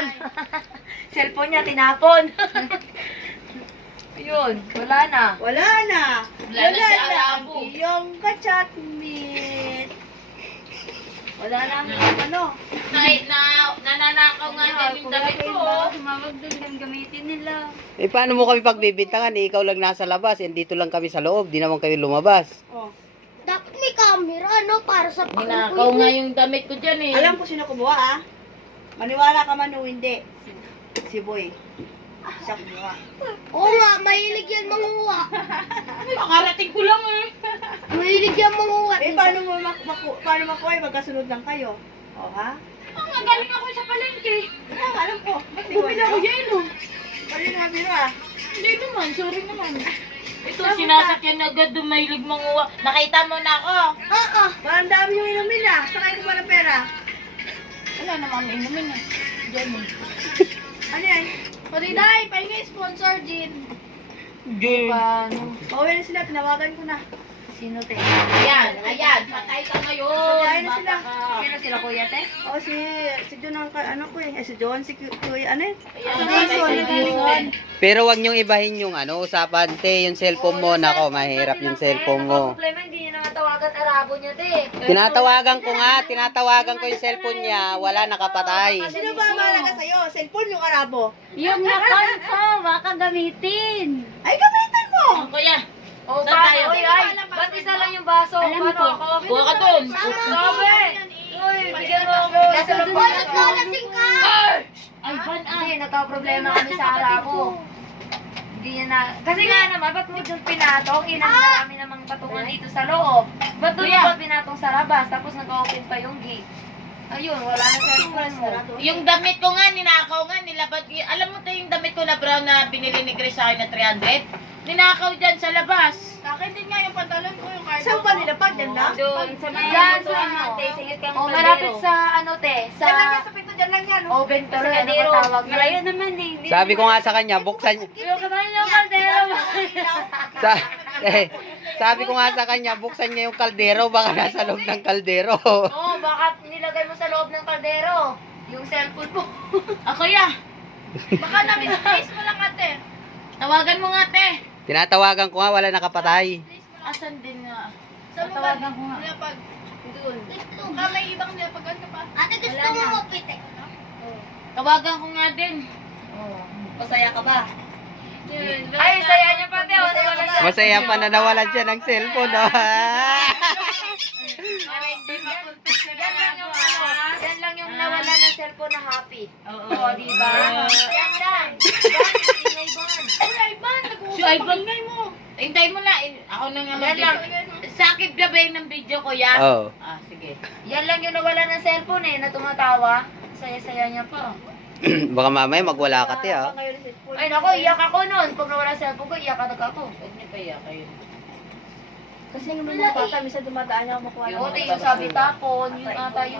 tinapon. Cellphone niya, tinapon. Ayun, wala na. Wala na. Wala na si Arabo. ang iyong ka-chatmate. Wala na ang ano. Nananakaw nga din yung damit ko. Tumawag doon yung gamitin nila. Eh, paano mo kami pagbibintangan? Eh, ikaw lang nasa labas. Eh, dito lang kami sa loob. Di naman kayo lumabas. Oh. Dapat may camera, no? Para sa Ninakaw nga yung damit ko dyan eh. Alam ko sino kumuha ah. Maniwala ka man o hindi. Si Boy. Siya kumuha. Oo nga, mahilig yan manguha. Pakarating ko lang eh. Mahilig yan manguha. Eh, paano makuha? Magkasunod lang kayo. O, ha? Ang galing ako sa palengke. Ah, alam ko. Ba't di Bumili ako yelo. Mali naman biro ah. Hindi naman, sorry naman. Ito, sinasakyan na agad dumahilig manguha. Nakita mo na ako. Oo. Parang dami yung inumin ah. Sakay ko pa ng pera. Wala naman inumin eh. Diyan eh. Ano yan? Pariday, pahingi sponsor din. Diyan. Paano? Pauwi na sila. Tinawagan ko na. Sino te? Ayan, ayan. Patay ka ngayon. Sabihin na sila. Bata ka. Sino sila kuya te? O, si John ang ano ko eh. Si John, si Kuya, ano eh? Ayan, Si patay Jason, si si Jason. Pero wag niyong ibahin yung usapan, te. Yung cellphone mo. Nako, mahirap yung cellphone mo. Problema, hindi niya natawagan arabo niya te. Tinatawagan ko yung cellphone niya. Wala, nakapatay. Sino ba ang mahalaga sa'yo? Cellphone yung Arabo? Yung account ko, baka gamitin. Ay, gamitin mo! Ang kuya. O, Saan paano? tayo? Oy, ay, ba't isa lang yung baso? Paano ako? Kuha ka dun. Sabi! Uy, bigyan mo ako. Nasa bunot ko, lasing ka! Ay, ban ah. Hindi, nagka-problema kami sa arabo. Hindi niya na... Kasi nga naman, ba't mo dyan pinatong? Ilang marami namang patungan dito sa loob. Ba't doon Kuya. ba pinatong sa labas? Tapos nag-open pa yung gate. Ayun, wala na cellphone mo. Yung damit ko nga, ninakaw nga, nilabad. Alam mo tayo yung damit ko na brown na binili ni Chris sa akin na 300? Ninakaw dyan sa labas. Sa akin din nga yung pantalon ko, yung cargo Saan ba nilapag? Yan lang? Doon, sa may... Diyan, sa sa ano. te, singit kang O, malapit sa ano te, sa... Yan lang yan sa pinto, dyan lang yan. Oh. Oven to rin, ano ba tawag? Malayo naman eh. Sabi ko nga sa kanya, buksan... Yung kamay yung kaldero. Sa, sabi ko nga sa kanya, buksan niya yung kaldero. Baka nasa loob ng kaldero. Oo, baka nilagay mo sa loob ng kaldero. Yung cellphone mo. Ako ya. Baka na-misplace mo lang ate. Tawagan mo nga, te. Tinatawagan ko nga, wala nakapatay. Asan din nga? Sa mo ba? Tawagan ko nga. Nilapag. Doon. Ka may ibang nilapagan ka pa. Ate, gusto mo mapitik? Tawagan ko nga din. Masaya ka ba? Ay, saya niya pati. O, wala siya. Masaya pa na nawalan siya ng cellphone. Oh. Yan lang yung nawala ng cellphone na happy. Oo. O, diba? Yan lang. Si Ivan ngay mo. Hintay mo na. Ako na nga Yan lang. Sakit gabi ng video ko, ya. Oh. Ah, sige. Yan lang yung nawala ng cellphone eh, na tumatawa. Saya-saya niya pa. Baka mamaya magwala ka, te, ah. Ay, naku, iyak ako nun. Pag nawala ng cellphone ko, iyak agad ako. Huwag niyo kaya kayo. Kasi yung mga bata, minsan dumadaan niya ako makuha ng Yung sabi tapon, yung ata yung